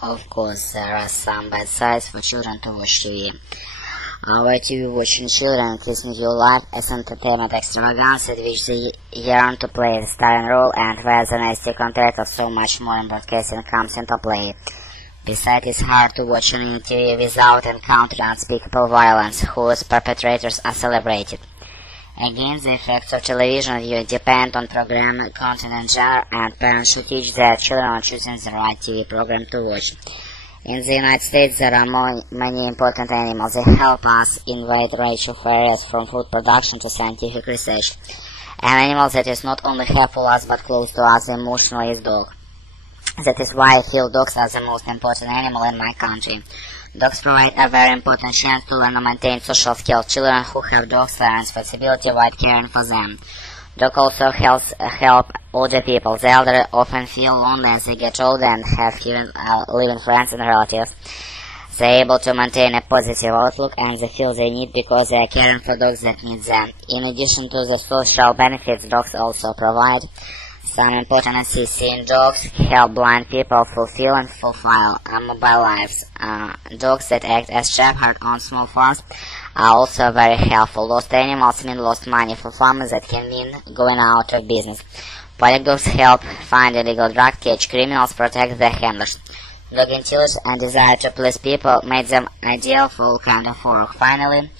Of course, there are some bad sides for children to watch TV. Our TV watching children is new life as entertainment extravaganza at which they yearn to play the starring role and where the nasty content of so much more in broadcasting comes into play. Besides, it's hard to watch any TV without encountering unspeakable violence whose perpetrators are celebrated. Again, the effects of television viewing depend on program, content and genre, and parents should teach their children on choosing the right TV program to watch. In the United States, there are many important animals that help us in wide range of areas from food production to scientific research. An animal that is not only helpful us but close to us emotionally is dog. That is why I feel dogs are the most important animal in my country. Dogs provide a very important chance to learn and maintain social skills. Children who have dogs learn responsibility while caring for them. Dogs also help older people. The elderly often feel lonely as they get older and have fewer living friends and relatives. They are able to maintain a positive outlook and they feel they need because they are caring for dogs that need them. In addition to the social benefits, dogs also provide some important assistance. Seeing dogs help blind people fulfill and fulfill mobile lives. Dogs that act as shepherds on small farms are also very helpful. Lost animals mean lost money for farmers that can mean going out of business. Police dogs help find illegal drugs, catch criminals, protect their handlers. Dog intelligence and desire to please people made them ideal for all kinds of work. Finally,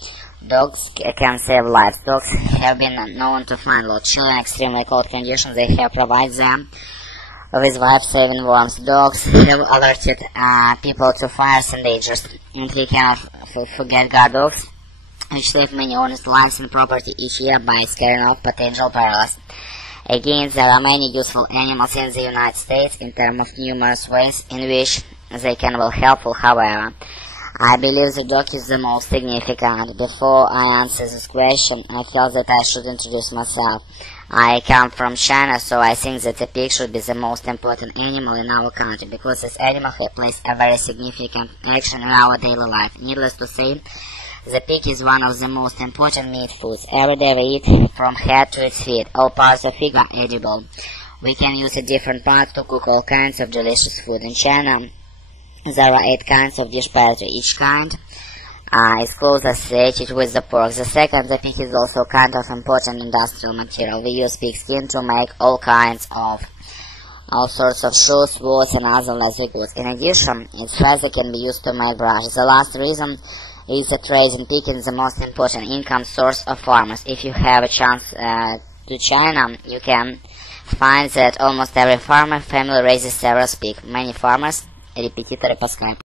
dogs can save lives. Dogs have been known to find lost children in extremely cold conditions. They have provided them with life-saving warmth. Dogs have alerted people to fires and dangers. And we cannot forget guard dogs, which save many honest lives and property each year by scaring off potential perils. Again, there are many useful animals in the United States in terms of numerous ways in which they can be helpful. However, I believe the dog is the most significant. Before I answer this question, I felt that I should introduce myself. I come from China, so I think that the pig should be the most important animal in our country, because this animal plays a very significant action in our daily life. Needless to say, the pig is one of the most important meat foods. Every day we eat from head to its feet. All parts of pig are edible. We can use different parts to cook all kinds of delicious food. In China, there are 8 kinds of dish poultry. Each kind is closely associated with the pork. The second, the pig is also kind of important industrial material. We use pig skin to make all sorts of shoes, watches, and other leather goods. In addition, its feather can be used to make brushes. The last reason is that raising pig is the most important income source of farmers. If you have a chance to China, you can find that almost every farmer family raises several pigs. Many farmers репетиторы по скайпу.